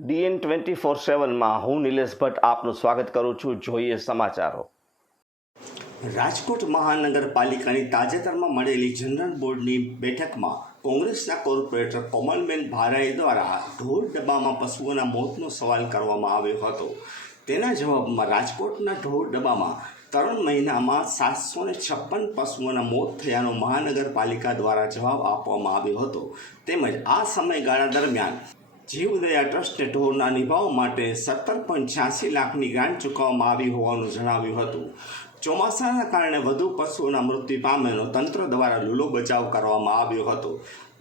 ATN twenty four સેવનમાં હું નિલેશ ભટ્ટ આપનું સ્વાગત કરું છું. જોઈએ સમાચારો. રાજકોટ મહાનગરપાલિકાની તાજેતરમાં મળેલી જનરલ બોર્ડની બેઠકમાં કોંગ્રેસના કોર્પોરેટર કોમલબેન ભારાઈ દ્વારા ઢોર ડબ્બામાં પશુઓના મોતનો સવાલ કરવામાં આવ્યો હતો. તેના જવાબમાં રાજકોટના ઢોર ડબ્બામાં ત્રણ મહિનામાં સાતસો ને છપ્પન પશુઓના મોત થયાનો મહાનગરપાલિકા દ્વારા જવાબ આપવામાં આવ્યો હતો. તેમજ આ સમયગાળા દરમિયાન જીવદયા ટ્રસ્ટને ઢોરના નિભાવ માટે સત્તર પોઈન્ટ છ્યાસી લાખની ગ્રાન્ટ ચૂકવવામાં આવી હોવાનું જણાવ્યું હતું. ચોમાસાના કારણે વધુ પશુઓના મૃત્યુ પામેનો તંત્ર દ્વારા લૂલો બચાવ કરવામાં આવ્યો હતો.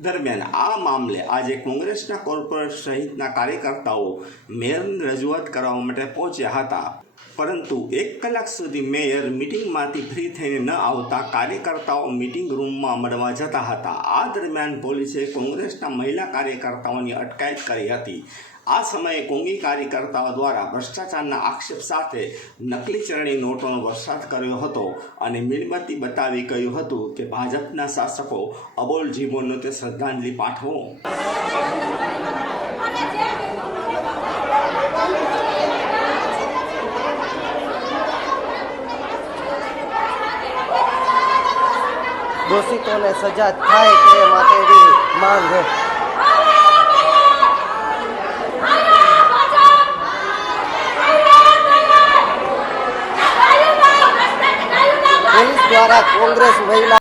દરમિયાન આ મામલે આજે કોંગ્રેસના કોર્પોરેટ સહિતના કાર્યકર્તાઓ મેયરની રજૂઆત કરવા માટે પહોંચ્યા હતા. પરંતુ એક કલાક સુધી મેયર મિટિંગમાંથી ફ્રી થઈને ન આવતા કાર્યકર્તાઓ મિટિંગ રૂમમાં મળવા જતા હતા. આ દરમિયાન પોલીસે કોંગ્રેસના મહિલા કાર્યકર્તાઓની અટકાયત કરી હતી. આ સમયે કોંગી કાર્યકર્તાઓ દ્વારા ભ્રષ્ટાચારના આક્ષેપ સાથે નકલી ચરણી નોટોનો વરસાદ કર્યો હતો અને મીણબત્તી બતાવી કહ્યું હતું કે ભાજપના શાસકો અબોલ જીવોનો તે શ્રદ્ધાંજલિ પાઠવો. દોષિતોને સજા થાય તે માટેની માંગ પોલીસ દ્વારા કોંગ્રેસ મહિલા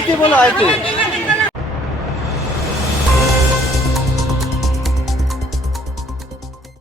আইতে বলো আইতে